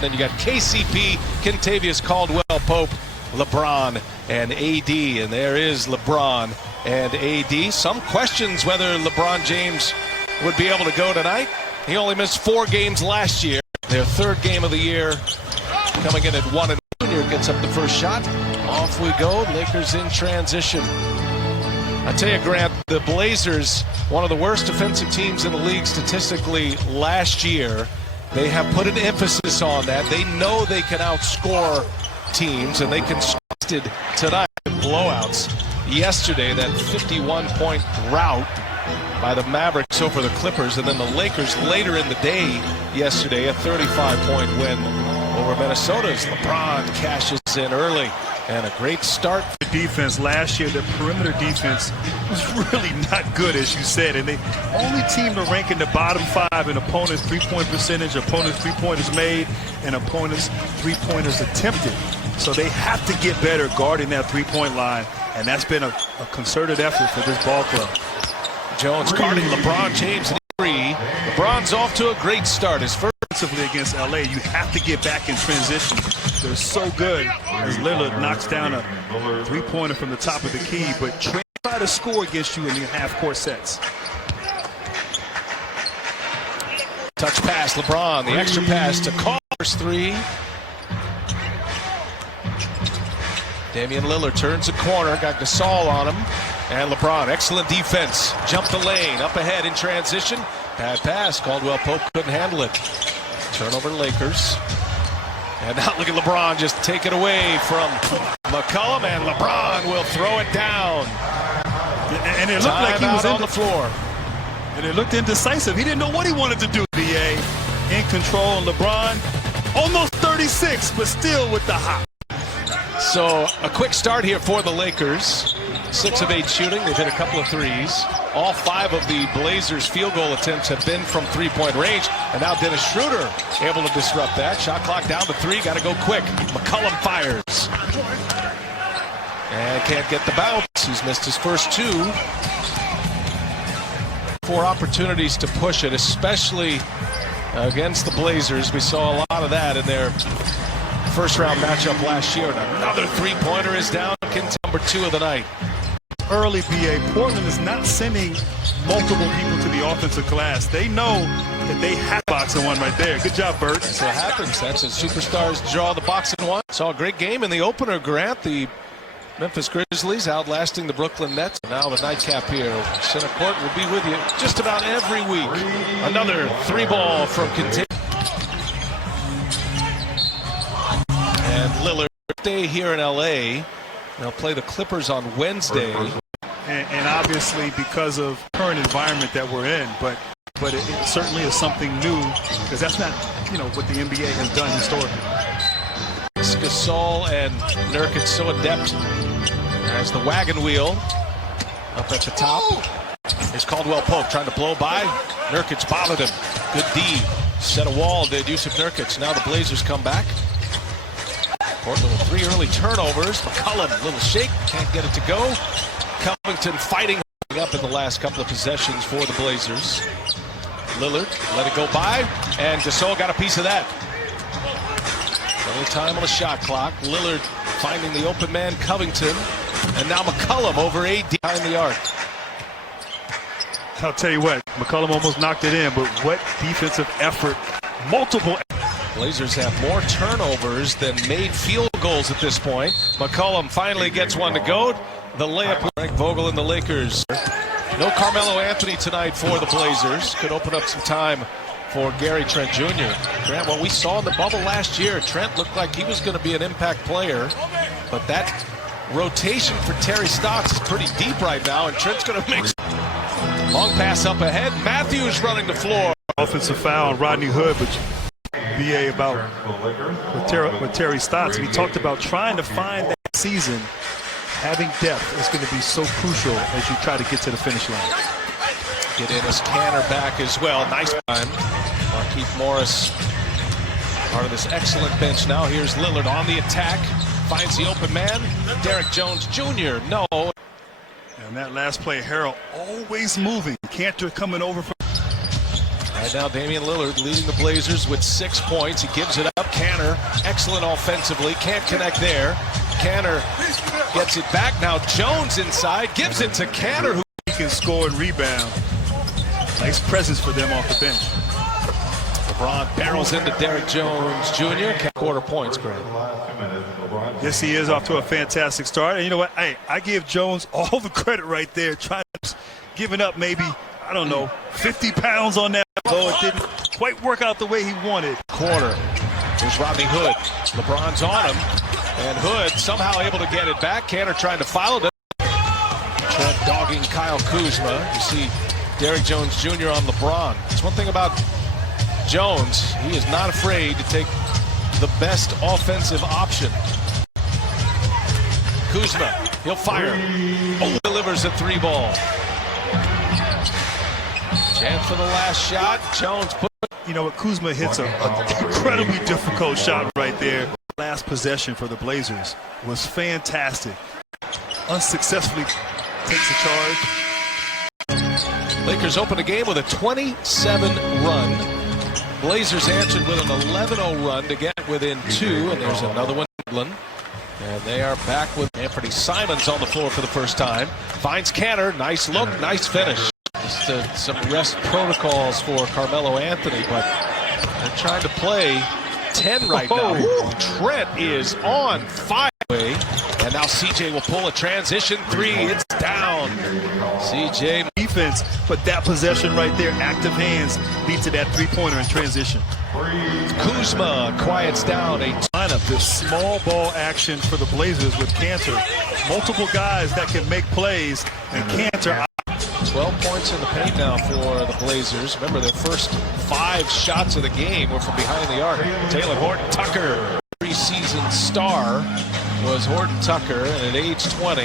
Then you got KCP, Kentavious Caldwell-Pope, LeBron, and AD. And there is LeBron and AD. Some questions whether LeBron James would be able to go tonight. He only missed 4 games last year. Their 3rd game of the year, coming in at 1-0. Junior gets up the first shot. Off we go. Lakers in transition. I tell you, Grant, the Blazers, one of the worst defensive teams in the league statistically last year. They have put an emphasis on that. They know they can outscore teams, and they constructed tonight blowouts. Yesterday, that 51-point rout by the Mavericks over the Clippers, and then the Lakers later in the day yesterday, a 35-point win over Minnesota's LeBron cashes in early. And a great start. The defense last year, the perimeter defense was really not good, as you said. And they only team to rank in the bottom 5 in opponents' three-point percentage, opponents' three-pointers made, and opponents' three-pointers attempted. So they have to get better guarding that three-point line. And that's been a concerted effort for this ball club. Jones guarding LeBron James at 3. LeBron's off to a great start. His first against LA, you have to get back in transition. They're so good as Lillard knocks down a three-pointer from the top of the key, but try to score against you in your half-court sets. Touch pass, LeBron, the extra pass to Calder's 3. Damian Lillard turns the corner, got Gasol on him, and LeBron, excellent defense. Jump the lane, up ahead in transition. Bad pass, Caldwell-Pope couldn't handle it. Turnover Lakers. And now look at LeBron just take it away from McCollum, and LeBron will throw it down. And it looked like he was on the floor. And it looked indecisive. He didn't know what he wanted to do. BA in control, and LeBron almost 36, but still with the hop. So a quick start here for the Lakers. 6 of 8 shooting. They've hit a couple of threes. All 5 of the Blazers' field goal attempts have been from three-point range. And now Dennis Schroeder able to disrupt that. Shot clock down to 3. Got to go quick. McCollum fires. And can't get the bounce. He's missed his first 2. 4 opportunities to push it, especially against the Blazers. We saw a lot of that in their first-round matchup last year. And another three-pointer is down. Number 2 of the night. Early BA, Portland is not sending multiple people to the offensive glass. They know that they have boxing one right there. Good job, Bert. That's what happens. That's what superstars draw the boxing one. Saw a great game in the opener, Grant. The Memphis Grizzlies outlasting the Brooklyn Nets. Now the nightcap here. Center Court will be with you just about every week. Another 3-ball from Kentavious. And Lillard stay here in LA. They'll play the Clippers on Wednesday. And obviously because of current environment that we're in, but it certainly is something new, because that's not, what the NBA has done historically. Gasol and Nurkic so adept as the wagon wheel up at the top. Here's Caldwell-Pope trying to blow by. Nurkic bothered him. Good D. Set a wall, did Yusuf Nurkic. Now the Blazers come back. Portland with 3 early turnovers. McCollum, little shake, can't get it to go. Covington fighting up in the last couple of possessions for the Blazers. Lillard let it go by, and Gasol got a piece of that. Little time on the shot clock. Lillard finding the open man, Covington, and now McCollum over AD behind the arc. I'll tell you what, McCollum almost knocked it in, but what defensive effort, multiple. Blazers have more turnovers than made field goals at this point. McCollum finally gets one to go. The layup, Frank Vogel and the Lakers. No Carmelo Anthony tonight for the Blazers. Could open up some time for Gary Trent Jr. Grant, what we saw in the bubble last year, Trent looked like he was going to be an impact player, but that rotation for Terry Stotts is pretty deep right now, and Trent's going to make long pass up ahead. Matthews running the floor. Offensive foul on Rodney Hood, but BA about with Terry Stotts, and he talked about trying to find that season. Having depth is going to be so crucial as you try to get to the finish line. Get in as Canner back as well. Nice time. Markieff Morris, part of this excellent bench now. Here's Lillard on the attack. Finds the open man. Derrick Jones Jr. No. And that last play, Harrell always moving. Cantor coming over from. Right now, Damian Lillard leading the Blazers with 6 points. He gives it up. Kanter, excellent offensively. Can't connect there. Kanter gets it back. Now Jones inside. Gives it to Kanter, who can score and rebound. Nice presence for them off the bench. LeBron barrels into Derrick Jones Jr. Quarter points, Grant. Yes, he is off to a fantastic start. And you know what? Hey, I give Jones all the credit right there. Giving up maybe, I don't know, 50 pounds on that, though it didn't quite work out the way he wanted. Quarter. Here's Rodney Hood. LeBron's on him. And Hood somehow able to get it back. Kanter trying to follow it. Trent dogging Kyle Kuzma. You see Derrick Jones Jr. on LeBron. It's one thing about Jones. He is not afraid to take the best offensive option. Kuzma, he'll fire. Oh, delivers a 3-ball. Chance for the last shot. Jones put. You know what? Kuzma hits an incredibly difficult shot right there. Last possession for the Blazers was fantastic. Unsuccessfully takes a charge. Lakers open the game with a 27 run. Blazers answered with an 11-0 run to get within 2, and there's another one. And they are back with Anthony Simons on the floor for the first time. Finds Kanter. Nice look, nice finish. Just some rest protocols for Carmelo Anthony, but they're trying to play 10 right now. Ooh, Trent is on fire. And now CJ will pull a transition 3. It's down. CJ defense, but that possession right there, active hands, lead to that 3-pointer in transition. Kuzma quiets down a lineup. This small ball action for the Blazers with Kanter. Multiple guys that can make plays, and Kanter. 12 points in the paint now for the Blazers. Remember, their first 5 shots of the game were from behind the arc. Taylor Horton Tucker, preseason star, was Horton Tucker, and at age 20,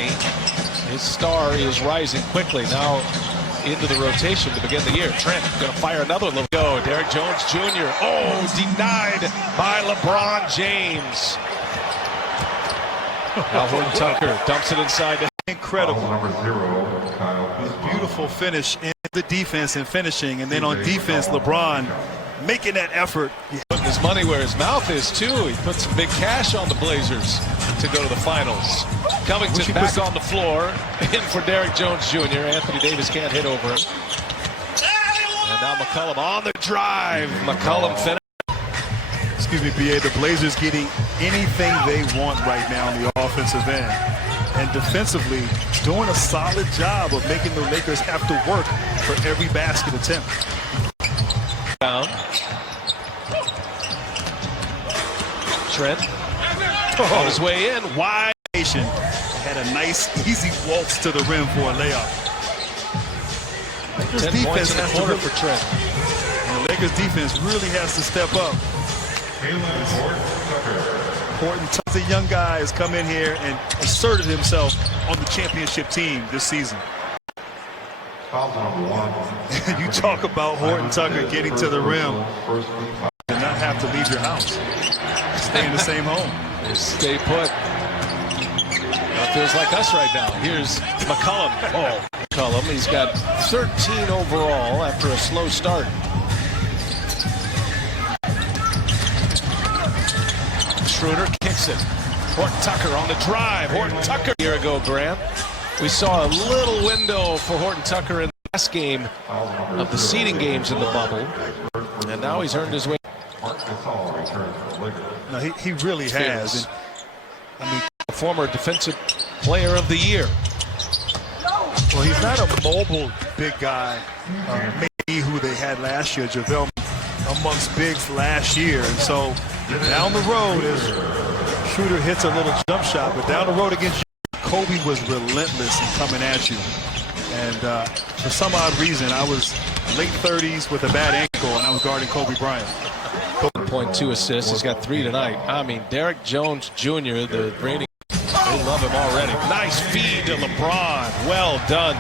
his star is rising quickly. Now into the rotation to begin the year. Trent going to fire another little go. Derrick Jones Jr. Oh, denied by LeBron James. Now Horton Tucker dumps it inside. Incredible. His beautiful finish in the defense and finishing, and then on defense, LeBron making that effort. Putting his money where his mouth is, too. He put some big cash on the Blazers to go to the finals. Covington back on the floor. In for Derrick Jones Jr. Anthony Davis can't hit over him. And now McCollum on the drive. McCollum finished. Excuse me, BA. The Blazers getting anything they want right now on the offensive end. And defensively, doing a solid job of making the Lakers have to work for every basket attempt. Down. Trent on his way in. Wide. Had a nice, easy waltz to the rim for a layup. 10 points in the quarter for Trent. And the Lakers defense really has to step up. Horton Tucker, the young guy, has come in here and asserted himself on the championship team this season. You talk about Horton Tucker getting to the rim and not have to leave your house. Stay in the same home. Stay put. It feels like us right now. Here's McCollum. Oh, McCollum. He's got 13 overall after a slow start. Schroeder kicks it. Horton Tucker on the drive. Horton Tucker. A year ago, Grant, we saw a little window for Horton Tucker in the last game of the seeding games in the bubble. And now he's earned his way. No, he really has. I mean, former defensive player of the year. Well, he's not a mobile big guy, maybe who they had last year, JaVale amongst bigs last year. And so down the road, as Schroeder hits a little jump shot, but down the road against you, Kobe was relentless in coming at you. And for some odd reason, I was late 30s with a bad ankle, and I was guarding Kobe Bryant. 0.2 assists. He's got 3 tonight. I mean, Derrick Jones Jr., the reigning, they love him already. Nice feed to LeBron. Well done.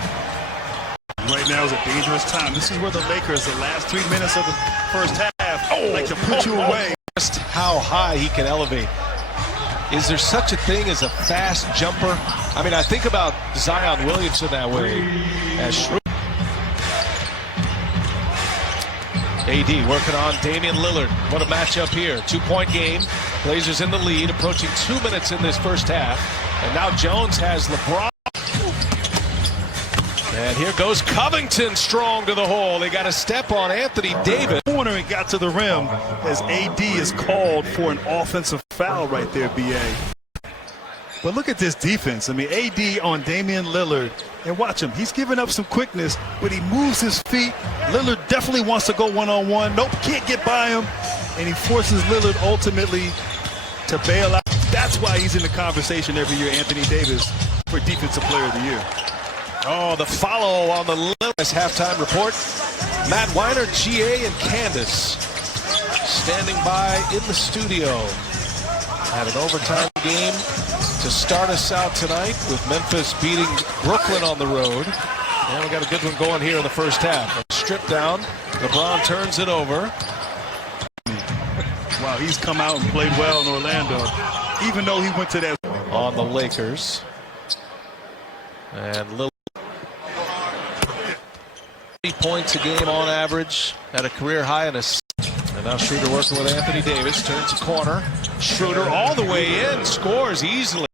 Right now is a dangerous time. This is where the Lakers, the last 3 minutes of the first half, like to put you away. Just how high he can elevate. Is there such a thing as a fast jumper? I mean, I think about Zion Williamson that way. As AD working on Damian Lillard. What a matchup here. 2-point game. Blazers in the lead, approaching 2 minutes in this first half. And now Jones has LeBron. And here goes Covington strong to the hole. They got a step on Anthony Davis. Corner and got to the rim as AD is called for an offensive foul right there, BA. But look at this defense. I mean, AD on Damian Lillard. And watch him. He's giving up some quickness, but he moves his feet. Lillard definitely wants to go one-on-one. Nope, can't get by him. And he forces Lillard ultimately to bail out. That's why he's in the conversation every year, Anthony Davis, for Defensive Player of the Year. Oh, the follow on the Lillard halftime report. Matt Weiner, GA, and Candace standing by in the studio. Had an overtime game to start us out tonight with Memphis beating Brooklyn on the road. And we got a good one going here in the first half. A strip down. LeBron turns it over. Wow, he's come out and played well in Orlando, even though he went to that. On the Lakers. And Lillard. 30 points a game on average. Had a career high in a. And now Schroeder working with Anthony Davis. Turns a corner. Schroeder all the way in. Scores easily.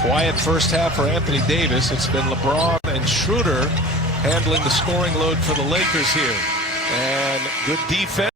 Quiet first half for Anthony Davis. It's been LeBron and Schroeder handling the scoring load for the Lakers here. And good defense.